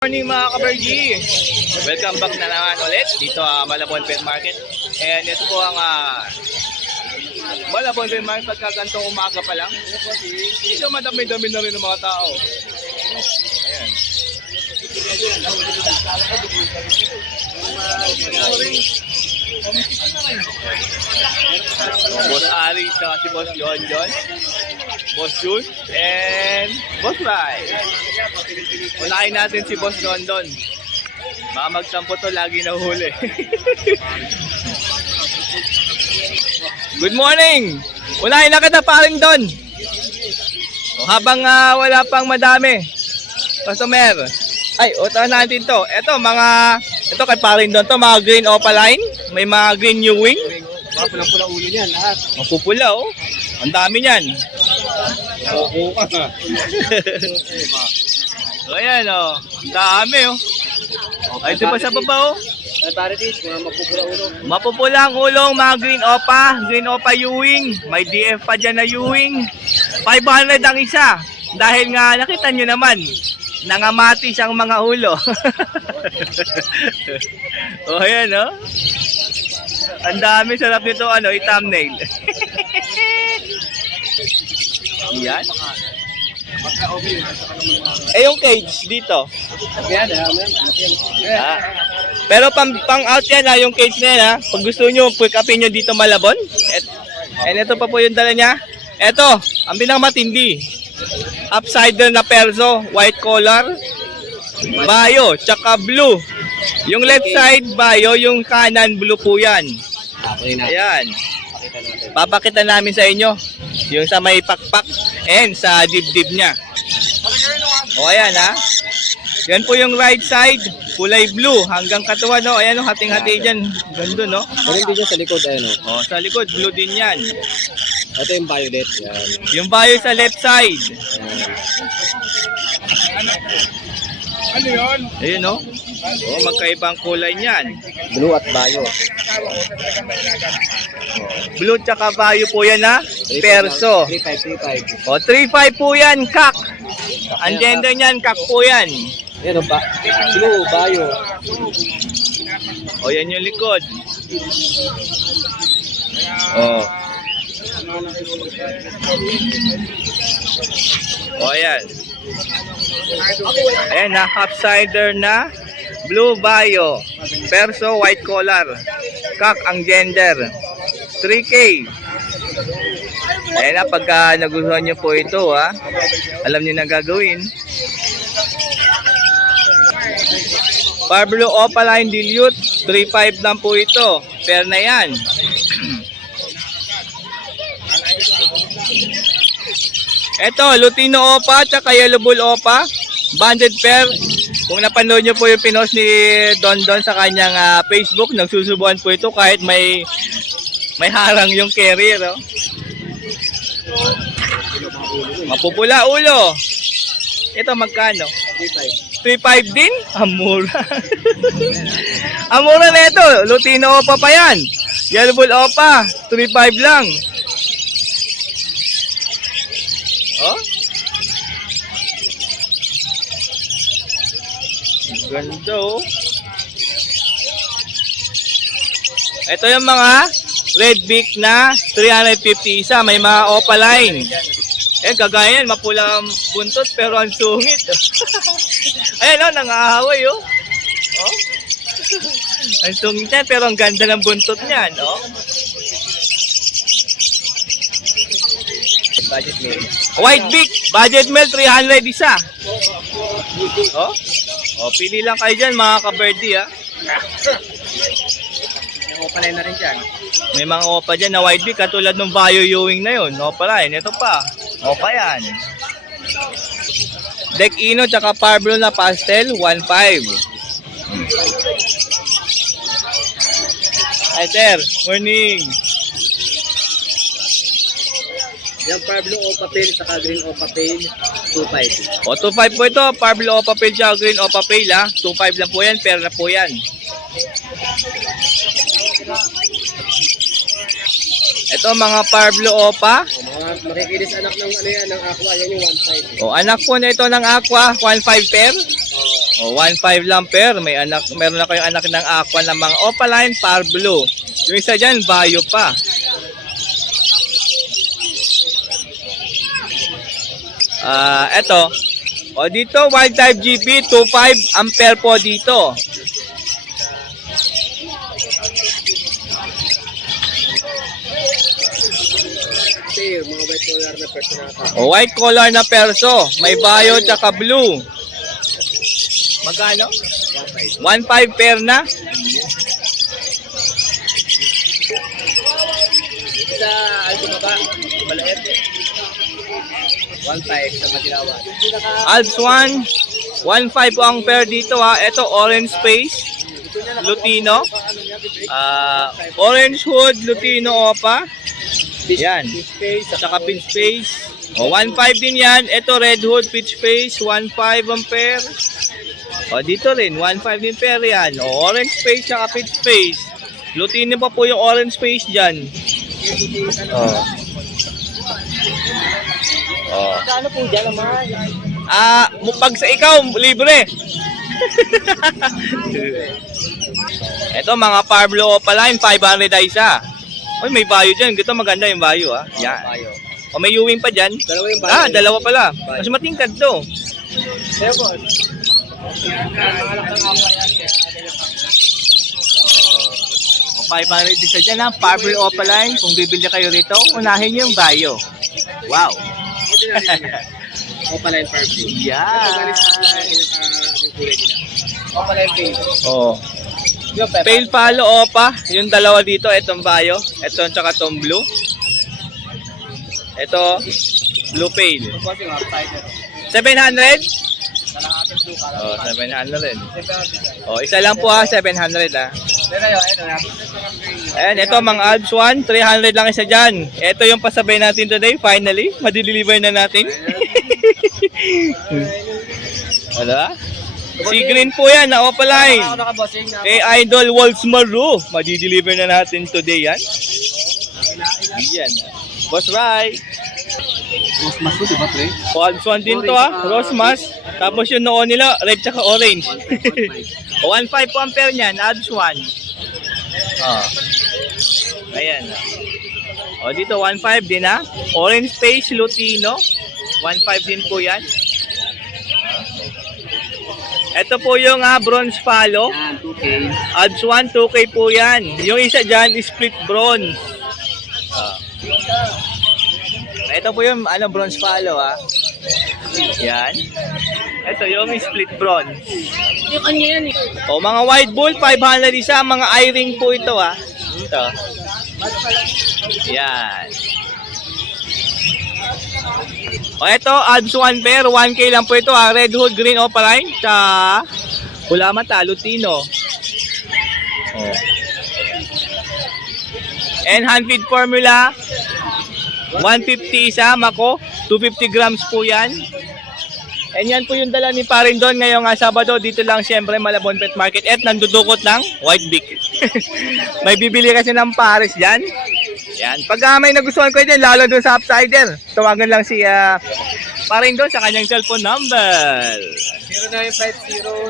Morning mga kabergi! Welcome back na naman ulit dito Malabon Pet Market. And ito po ang Malabon Pet Market pagkagantong umaga pa lang. Dito madami-dami na rin ng mga tao. Ayan. Boss Ari, si Boss John, Boss Jun, and Boss Rai. Unahin natin si Boss London. Baka magsampo to, lagi na huli. Good morning! Unahin na kita paring Don. Habang wala pang madami customer. Ay, utahan natin to. Ito kay paring Don to, mga green opaline. May mga green new wing. Mga pulang-pula ulo niyan, lahat. Mapupula oh. Ang dami niyan. Oo ka. So ayan oh. Ang dami oh. Ay, ito pa sa baba oh. May varieties, mga mapupula ulo. Mapupula ang ulong, mga green opa Ewing. May DF pa dyan na Ewing. 500 ang isa. Dahil nga nakita nyo naman, nangamati siyang mga ulo. Oh ayan oh. Ang dami, sarap nito i-thumbnail. Yan. Eh yung cage dito. Pero pang out yan yung cage na yan Pag gusto nyo, pick upin nyo dito Malabon. And ito pa po yung dala niya. Ito, ang pinakamatindi. Upside down na perso, white collar, bayo, tsaka blue. Yung left side bayo, yung kanan blue po yan. Ayan. Papakita namin sa inyo yung sa may pakpak and sa dibdib niya. O ayan Yan po yung right side, kulay blue hanggang katawan no. Ayan hating-hati diyan. Ganda no. Meron din dyan sa likod O sa likod blue din yan. Ito yung violet. Yan. Yung bayo sa left side. Ano yun? Ayun no. O magkaibang kulay niyan. Blue at bayo. Blue tsaka bayo po yan perso. 3535. O 3.5 po yan, kak. Ang gender niyan, kak po yan. Yan ba? Blue, bayo. O yan yung likod. O. O ayan. Ayan half-sider na blue bayo. Perso, white collar. Kak ang gender. 3K. Ayan pagka nagustuhan nyo po ito alam nyo na gagawin. Parblo Opaline Dilute, 3.5 lang po ito. Pair na yan. Ito, Lutino Opa, tsaka Yellow Bull Opa. Banded pair. Kung napanood nyo po yung pinost ni Don sa kanyang Facebook, nagsusubuan po ito kahit may harang yung carrier. Mapupula ulo. Ito magkano? 3.5 din? Amura. Amura na ito. Lutino Opa pa yan. Yellow Bull Opa, 3.5 lang. Oh? Ganda oh. Ito yung mga red beak na 350 isa. May mga opaline. Kagaya yan, mapula ang buntot pero ang sungit. Ayan nangahaway oh. Oh. Ang sungit yan pero ang ganda ng buntot niyan oh. Budget meal. White beak, budget meal 300 isa. Oh. Oh, pili lang kayo diyan mga ka-birdie May opaline na rin dyan. May mga opa diyan na white beak katulad ng Bayo Ewing na 'yon. Opaline, ito pa. Opa yan. Deck Ino tsaka Parblo na pastel 1.5. Hi sir, morning. Yung Parblo Opa Pale saka Green Opa Pale 2.5. O 2.5 po ito, Parblo Opa Pale tsaka Green Opa Pale 2.5 lang po yan, pair na po yan. Ito mga Parblo Opa. Mga makikinis anak ng ano yan, ng aqua, yan yung 1.5. O anak po na ito ng aqua, 1.5 pair. O, 1.5 lang pair. Meron na kayong anak ng aqua ng mga opaline, par blue. Yung isa dyan, bayo pa. Eto. O, dito, wild type GP, 2.5 ampere po dito. Ito yung mga white collar na person na O, white collar na perso. May bayo tsaka blue. Magkano? 1.5 pair na. Sa alto ba ba? Maliit. 1.5 sa Matilawan. Alps 1, 1.5 po ang pair dito ha. Ito, orange face, Lutino. Orange hood, Lutino opa. Yan. Saka pitch face. O, 1.5 din yan. Ito, red hood, pitch face, 1.5 ang pair. O, dito rin, 1.5 din pair yan. O, orange face, saka pitch face. Lutino pa po yung orange face dyan. O. Oh. Ano po dyan naman? Pag sa ikaw, libre. Ito, mga Parblo Opaline, 500 isa. Uy, may bayo dyan. Gito maganda yung bayo, ha. Yan. O, may Ewing pa dyan. Dalawa yung bayo. Dalawa pala. Mas matingkad to. Kaya po. O, 500 isa dyan, ha. Parblo Opaline. Kung bibili kayo rito, unahin nyo yung bayo. Wow. Opaline Parblo. Yan. Opaline Pink. Oh. Pale palo opa, yung dalawa dito, itong bayo, ito tsaka itong blue. Ito, blue pale. 700? Oh, 700. Oh, isa lang po ha, 700 ha. Ayan, ito mga Alps 1, 300 lang isa dyan. Ito yung pasabay natin today, finally. Madideliver na natin. Wala? Si Green po yan, na Opaline. Idol Waltz Maru. Madideliver na natin today yan. Yan. Boss Rai. Rosmas po, diba, pre? Alps 1 din to ha, Rosmas. Tapos yung noon nila, red tsaka orange. 1.5 po ang pair niyan, Alps 1. Oh. Ayan. O dito 1.5 din ha. Orange face Lutino. 1.5 din po yan. Ito po yung bronze follow. Yan, 2K. Alps 1, 2K po yan. Yung isa dyan, split bronze. Ito po yung bronze follow ha. Yan. Ito yung split bronze. Yung kanya yan eh. O mga white bull, 500 isa. Mga eye-ring po ito ha. Ito. Yan. O ito, Alps 1 pair, 1K lang po ito ha. Red hood, green opaline, sa pula mata, Lutino. O. And hand feed formula, 150 isa, Mako, 250 grams po yan. And yan po yung dala ni Parin Don ngayong Sabado. Dito lang siyempre, Malabon Pet Market. At nandudukot ng White Beak. May bibili kasi ng pares dyan. Yan. Pag may nagustuhan ko din, lalo doon sa Upsider, tawagan lang si Parin Don sa kanyang cellphone number.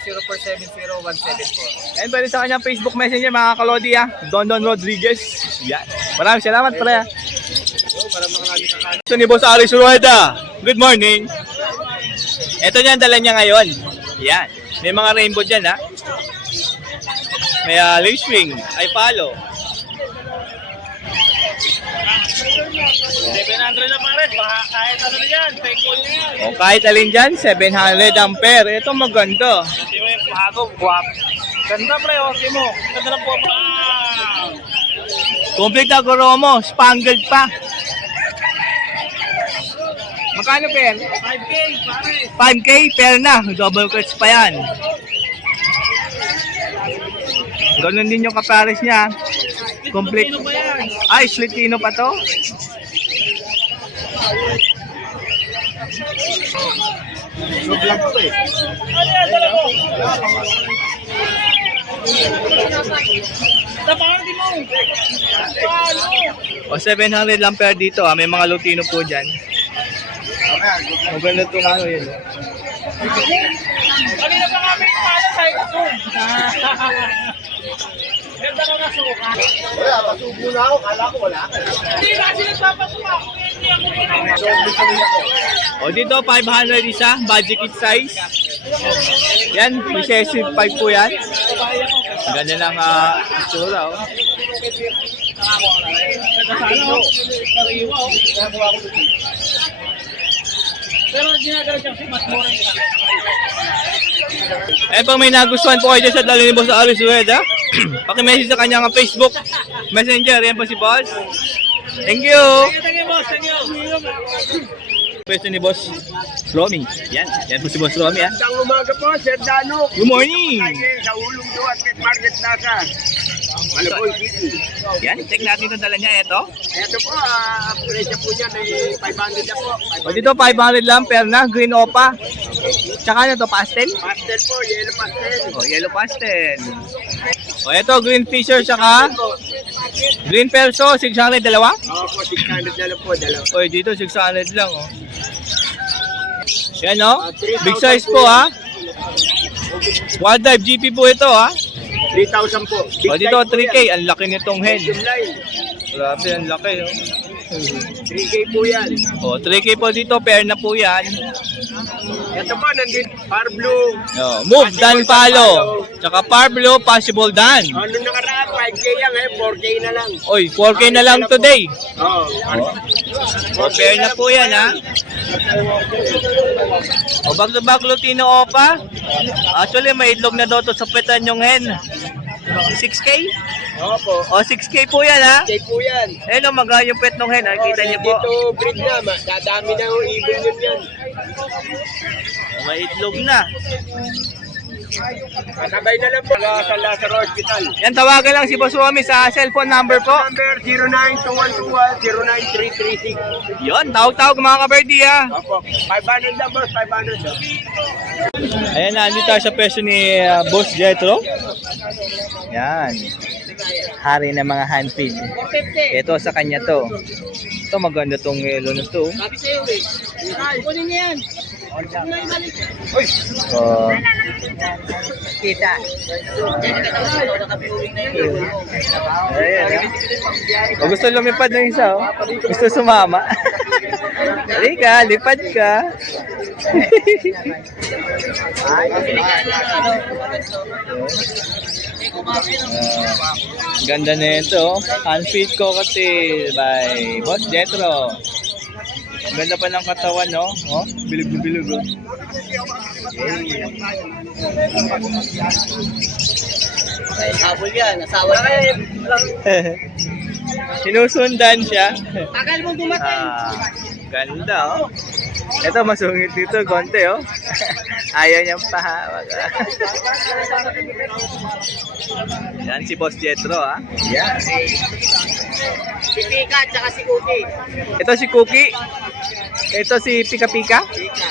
0950-0470-174. And pwede sa kanyang Facebook Messenger, mga kalodi Don Rodriguez. Yan. Maraming salamat pala. Para makarami kakain. Ito ni Boss Aris Rueda. Good morning. Ito niyan, dala niya ngayon. Yan. May mga rainbow dyan, ha. May lace wing. Ay, palo. 700 na pares. Baka kahit ano na yan. Fake call na yan. O, kahit alin dyan, 700 ang pair. Ito maganda. Ito mo yung bago. Guwap. Ganda pre. Okay mo. Ganda na po. Complete na goromo. Spangled pa. Magkano pair? 5K pares. 5K pair na. Double clutch pa yan. Ganun din yung kapares niya. Complete. Ano ba yan? Ay, Slitino pa to. So vlog ko eh. Ano yan? Dala mo. Napakandi mo. O 700 lang pair dito. May mga Lutino po dyan. Maganda itong ano yun. Kanina pa kami pala sa ikasong. Ganda ka na suka. Wala, pasubo na ako. Kala ko wala. Hindi kasi nagpapasuka ako. Hindi ako O dito, 500 isa, budget kit size. Yan, recessive 5 po yan. Ganda ng itsura, oh. Pero ginagawa siya si Matmore. Eh, pag may nagustuhan po kayo dyan sa dala ni Boss Aris Rueda, paki-message sa kanyang Facebook Messenger. Yan po si Boss. Thank you! Thank you, boss. Thank you. Pwesto ni Boss Romy. Yan po si Boss Romy, ha. Magandang umaga po, Sir Dano. Good morning! Kaya sa Ulong Duat at Market Nasa. Malabon City. Yan, check natin itong dala niya. Ito. Ito po, presyo po niya ay 500 na po. O dito, 500 lang per na. Green Opa. Tsaka ano to, pastel? Pastel po, yellow pastel. O, yellow pastel. O, ito, green fisher tsaka green perso, 600, dalawa? Oo po, 600 na lang po, dalawa. O, dito, 600 lang, oh. Yan, oh. Big size po, ha. Wild Dive GP po ito, ha. 3,000 po. Big O, dito, size po 3K. yan. Ang laki nitong hen. Medium line. Grabe, ang laki, oh. 3K po yan. O, 3K po dito, pair na po yan. Ito po, nandito, Par Blue. O, move, Dan Palo. Tsaka Parblo, possible Dan. Ano nakaraan, 5K yan eh, 4K na lang. Oy, 4K na lang today. Oo. O, pair na po yan, ha. O, back to back Lutino Opa. Actually, may itlog na daw to sa petan yung hen. 6K? Oo po. O, 6K po yan, ha. 6K po yan. Ayun, magkano yung pet ng hen, nakikita niyo po. Dito, breed na, dadami na yung ibon yun yan. O, may itlog na. Kasabay na lang po sa Lazaro Hospital. Yan, tawagan lang si Boss Romy sa cellphone number po. Number 09212-09336. Yun, tawag-tawag mga kaberdi, ha. Opo, 500 lang boss, 500 lang. Ayan na, andito tayo sa pwesto ni Boss Jetro. Yan. Hari ng mga handfeed. Ito sa kanya to. Ito maganda tong yellow na to. Sabi sa'yo eh. Kunin niya yan. Oh. Kita. Ayan. Oh, gusto lumipad ng isa, oh. Gusto sumama. Halika, lipad ka. Ganda na ito. Handfeed cocktail by Boss Jetro. Ganda pa ng katawan, no? Oh, bilog na bilog, oh. Ay, sabol yan. Nasawa na yan. Sinusundan siya. Tagal mong dumating. Ganda, oh. Ito, masungit dito, konti, oh. Ayaw niyang pahawag, ah. Yan, si Boss Jetro, ah. Yan. Si Pika at saka si Uki. Ito si Cookie. Ito si Pika Pika. Pika.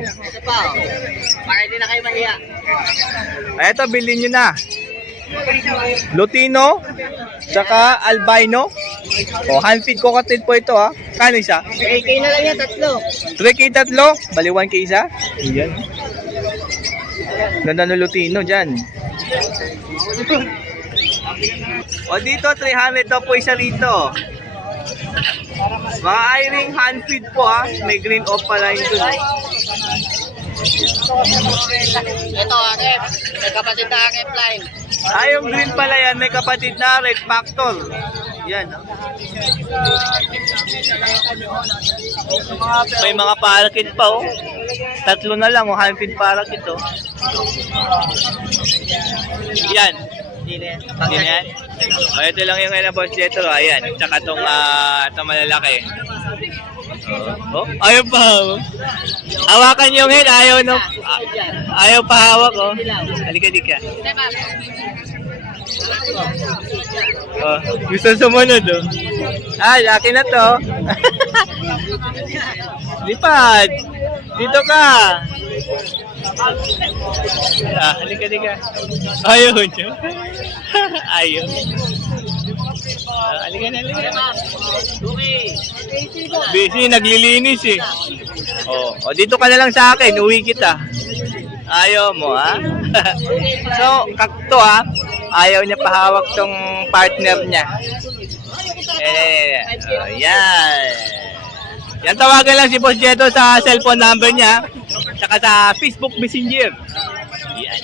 Ito pa oh. Para hindi na kayo mahiya. Ito, bilhin nyo na. Lutino, saka albino. O, handfeed cocktail po ito, ha. Kano isa? 3K na lang yan, tatlo. 3K tatlo, bali 1K isa. Yan. Ganda ng Lutino dyan. O dito, 300 daw po isa rito. Mga iring handfeed po, ha. May green off pala yun dun. Ito, Arep. May kapatid na Arep line. Yung green pala yan, may kapatid na red factor. Yan. May mga parakit pa, oh. Tatlo na lang, oh. Handfeed parakit, oh. Yan. Hindi na yan. O, ito lang yung kailang Boss Jetro. Ayan. Tsaka itong malalaki. Oh, ayaw pa. Oh. Hawakan yung head. Ayaw, no? Ayaw pa hawak, oh. Halika, halika. Oh, gusto sumunod, oh. Laki na to. Lipad. Dito ka. Halika, halika. Ayaw nyo. Ayaw. Halika na, halika. Busy, naglilinis eh. O dito ka na lang sa akin, uwi kita. Ayaw mo, ha? So, kakto, ha? Ayaw niya pahawak tong partner niya. Yan. Yan, tawagan lang si Boss Jeto sa cellphone number niya, saka sa Facebook Messenger. Yan.